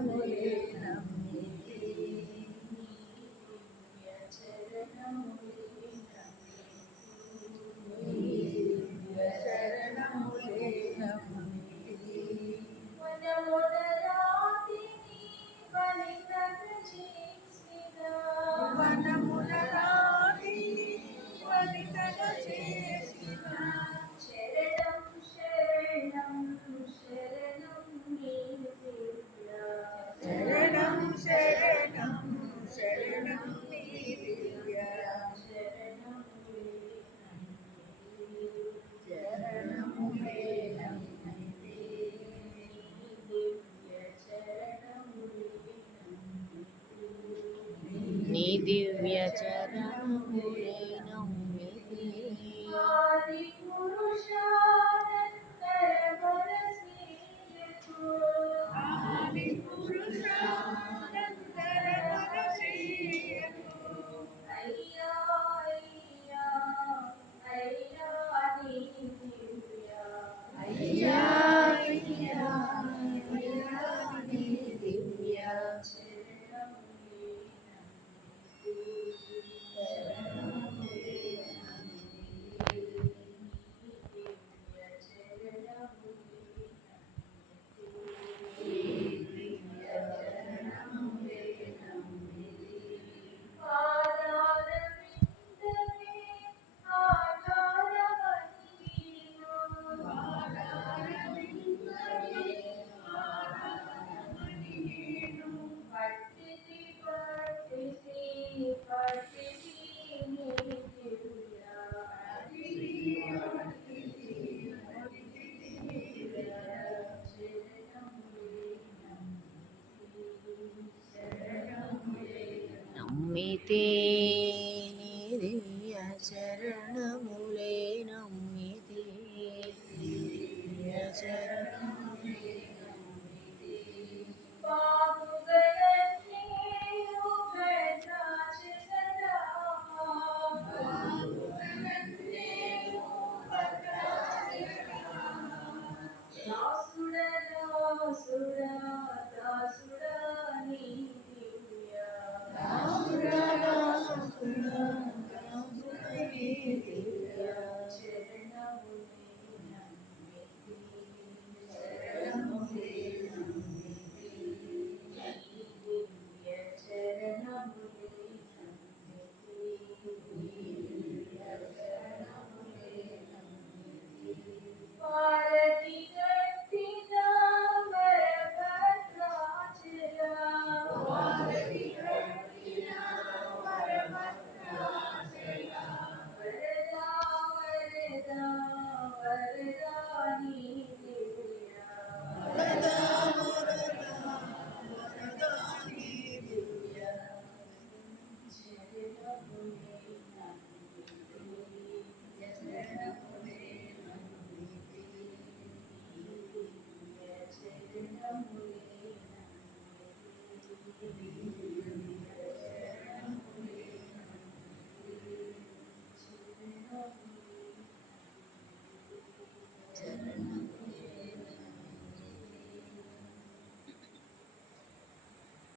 చరణములే నమ్మితి చరణములే నమ్మితి వనముల రాతిని వనితగా చేసిన శరణం శరణం శరణం నీ దివ్య శరణం శరణం శరణం నీ దివ్య చరణములే నమ్మితి నీ దివ్య చరణములే నమ్మితి ఆది పురుషానంతరవరసీయకు ఆది పురుషానంతరవరసీయకు అయ్యా అయ్యా అయ్యా నీ దివ్య అయ్యా అయ్యా అయ్యా నీ దివ్య నమ్మితే నీ దివ్య చరణములే నమ్మితే దివ్య చరణములే